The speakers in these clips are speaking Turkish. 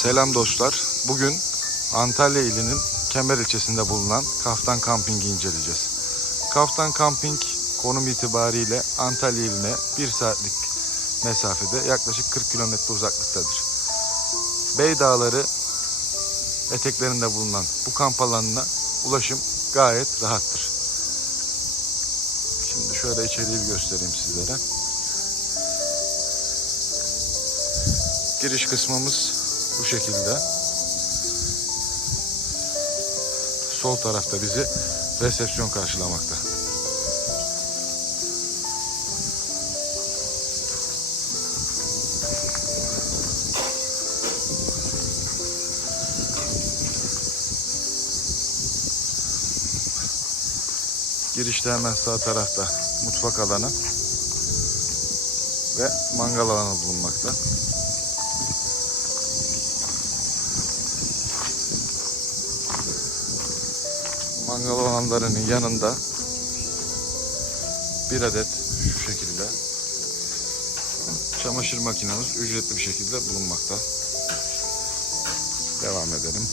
Selam dostlar. Bugün Antalya ilinin Kemer ilçesinde bulunan Kaftan Camping'i inceleyeceğiz. Kaftan Camping konum itibariyle Antalya iline 1 saatlik mesafede yaklaşık 40 kilometre uzaklıktadır. Bey Dağları eteklerinde bulunan bu kamp alanına ulaşım gayet rahattır. Şimdi şöyle içeriği bir göstereyim sizlere. Giriş kısmımız bu şekilde. Sol tarafta bizi resepsiyon karşılamakta. Girişte hemen sağ tarafta mutfak alanı ve mangal alanı bulunmakta. Mangal alanlarının yanında bir adet şu şekilde çamaşır makinemiz ücretli bir şekilde bulunmakta. Devam edelim.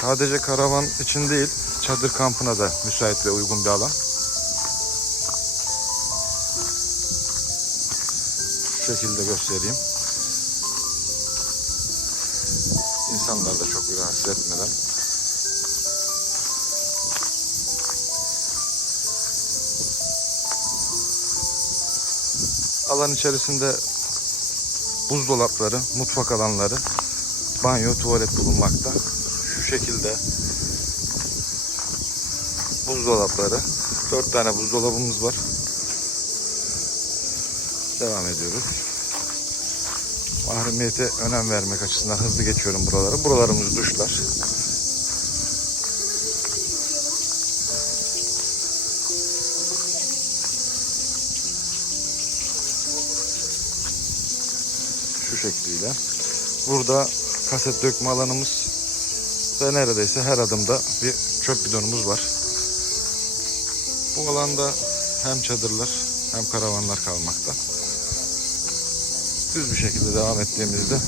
Sadece karavan için değil, çadır kampına da müsait ve uygun bir alan. Şu şekilde göstereyim. İnsanlar da çok rahatsız etmeden. Alan içerisinde buzdolapları, mutfak alanları, banyo, tuvalet bulunmakta. Şu şekilde buzdolapları. Dört tane buzdolabımız var. Devam ediyoruz. Mahremiyete önem vermek açısından hızlı geçiyorum buraları. Buralarımız duşlar. Şu şekliyle. Burada kaset dökme alanımız ve neredeyse her adımda bir çöp bidonumuz var. Bu alanda hem çadırlar hem karavanlar kalmakta. Düz bir şekilde devam ettiğimizde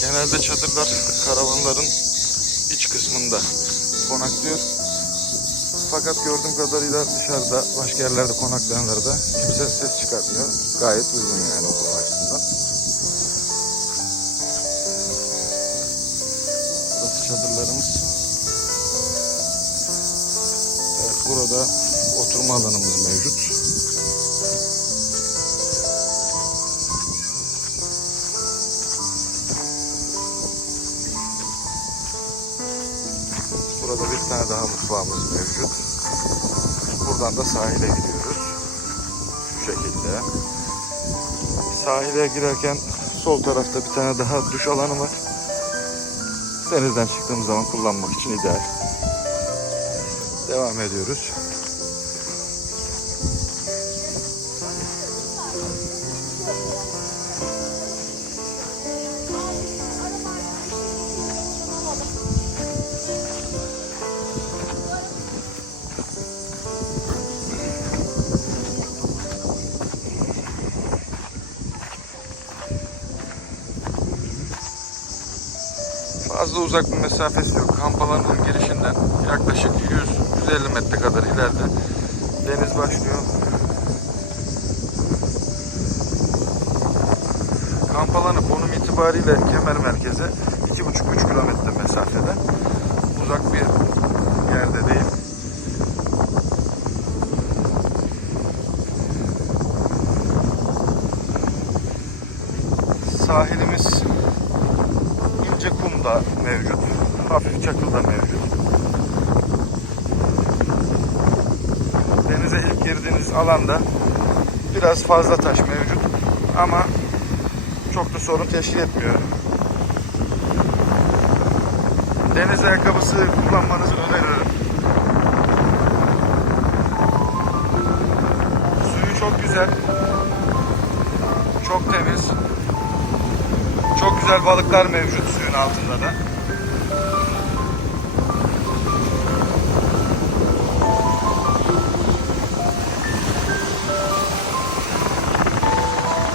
Genelde çadırlar karavanların iç kısmında konaklıyor. Fakat gördüğüm kadarıyla dışarıda başka yerlerde konaklayanlara da kimse ses çıkartmıyor. Gayet uygun yani o konu açısından. Çadırlarımız. Evet burada oturma alanımız mevcut. Burada bir tane daha mutfağımız mevcut. Buradan da sahile gidiyoruz. Şu şekilde. Sahile girerken sol tarafta bir tane daha duş alanı var. Denizden çıktığımız zaman kullanmak için ideal. Devam ediyoruz. Fazla uzak bir mesafesi yok. Kamp girişinden yaklaşık 100-150 metre kadar ileride deniz başlıyor. Kamp alanı konum itibariyle Kemer merkeze 2,5-3 kilometre mesafede. Uzak bir yerde değil. Sahilimiz ince kum da mevcut. Hafif çakıl da mevcut. Denize ilk girdiğiniz alanda biraz fazla taş mevcut. Ama çok da sorun teşkil etmiyor. Deniz ayakkabısı kullanmanızı öneririm. Suyu çok güzel. Çok temiz. Balıklar mevcut suyun altında da.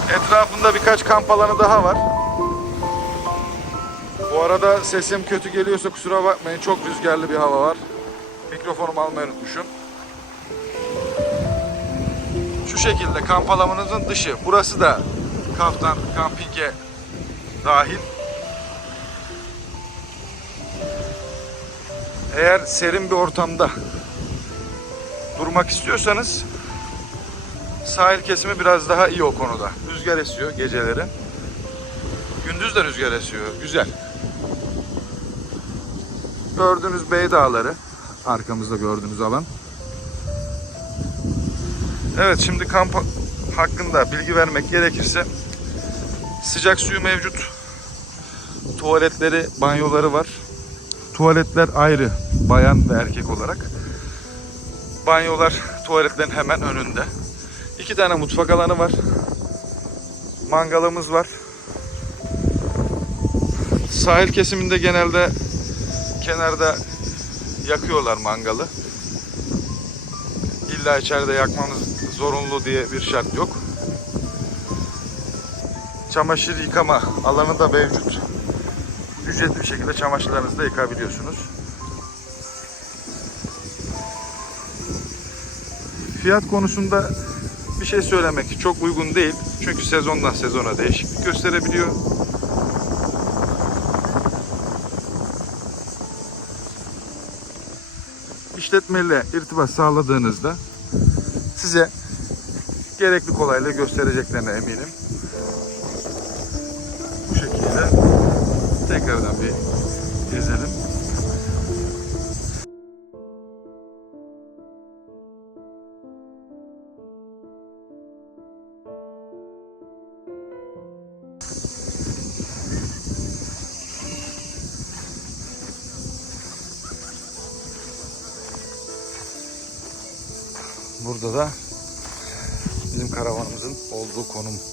Etrafında birkaç kamp alanı daha var. Bu arada sesim kötü geliyorsa kusura bakmayın. Çok rüzgarlı bir hava var. Mikrofonumu almayı unutmuşum. Şu şekilde kamp alanımızın dışı. Burası da Kaftan Kamping'e dahil. Eğer serin bir ortamda durmak istiyorsanız sahil kesimi biraz daha iyi o konuda. Rüzgar esiyor geceleri. Gündüz de rüzgar esiyor. Güzel. Gördüğünüz Bey Dağları. Arkamızda gördüğünüz alan. Evet şimdi kamp hakkında bilgi vermek gerekirse sıcak suyu mevcut. Tuvaletleri, banyoları var. Tuvaletler ayrı bayan ve erkek olarak. Banyolar tuvaletlerin hemen önünde. İki tane mutfak alanı var. Mangalımız var. Sahil kesiminde genelde kenarda yakıyorlar mangalı. İlla içeride yakmanız zorunlu diye bir şart yok. Çamaşır yıkama alanı da mevcut. Ücretli bir şekilde çamaşırlarınızı da yıkabiliyorsunuz. Fiyat konusunda bir şey söylemek çok uygun değil. Çünkü sezondan sezona değişiklik gösterebiliyor. İşletmeyle irtibat sağladığınızda size gerekli kolaylığı göstereceklerine eminim. Tekrardan bir gezelim. Burada da bizim karavanımızın olduğu konum.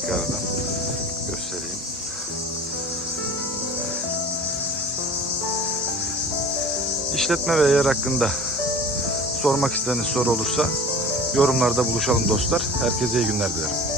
Tekrardan göstereyim. İşletme ve yer hakkında sormak istediğiniz soru olursa yorumlarda buluşalım dostlar. Herkese iyi günler dilerim.